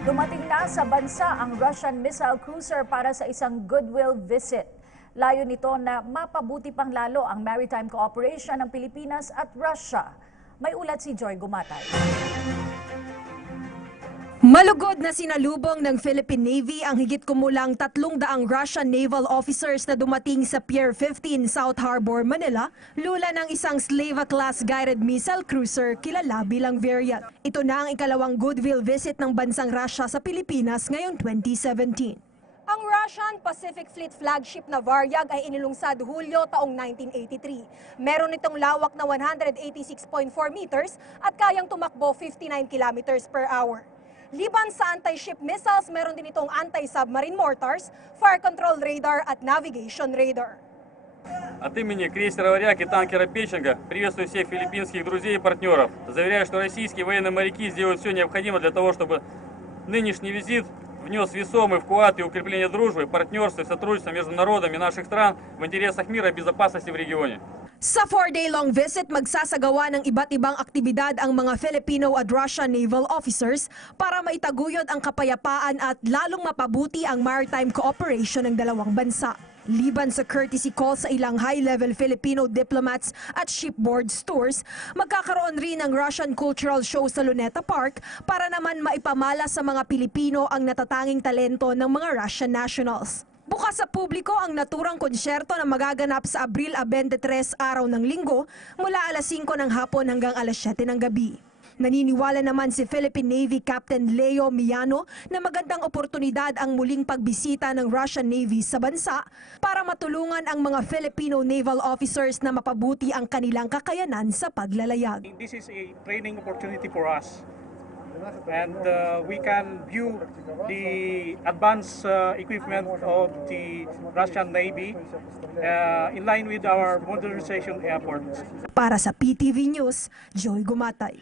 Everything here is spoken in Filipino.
Dumating na sa bansa ang Russian missile cruiser para sa isang goodwill visit. Layo nito na mapabuti pang lalo ang maritime cooperation ng Pilipinas at Russia. May ulat si Joy Gumatay. Malugod na sinalubong ng Philippine Navy ang higit kumulang 300 Russian naval officers na dumating sa Pier 15 South Harbor, Manila, lula ng isang Slava-class guided missile cruiser kilala bilang Variant. Ito na ang ikalawang goodwill visit ng bansang Russia sa Pilipinas ngayong 2017. Ang Russian Pacific Fleet flagship na Varyag ay inilungsad Hulyo taong 1983. Meron itong lawak na 186.4 meters at kayang tumakbo 59 kilometers per hour. Liban sa anti-ship missiles, meron din itong anti-submarine mortars, fire control radar at navigation radar. От имени крейсера «Варяг» и танкера «Печенга» приветствую всех филиппинских друзей и партнеров. Заверяю, что российские военные моряки сделают все необходимое для того, чтобы нынешний визит внес весомый вклад и укрепление дружбы, партнерства и сотрудничества между народами наших стран в интересах мира и безопасности в регионе. Sa 4-day-long visit, magsasagawa ng iba't ibang aktibidad ang mga Filipino at Russian naval officers para maitaguyod ang kapayapaan at lalong mapabuti ang maritime cooperation ng dalawang bansa. Liban sa courtesy call sa ilang high-level Filipino diplomats at shipboards tours, magkakaroon rin ng Russian cultural show sa Luneta Park para naman maipamala sa mga Pilipino ang natatanging talento ng mga Russian nationals. Bukas sa publiko ang naturang konsyerto na magaganap sa Abril 23 araw ng linggo mula alas 5 ng hapon hanggang alas 7 ng gabi. Naniniwala naman si Philippine Navy Captain Leo Miano na magandang oportunidad ang muling pagbisita ng Russian Navy sa bansa para matulungan ang mga Filipino naval officers na mapabuti ang kanilang kakayanan sa paglalayag. This is a training opportunity for us. And we can view the advanced equipment of the Russian Navy in line with our modernization efforts. Para sa PTV News, Joy Gumatay.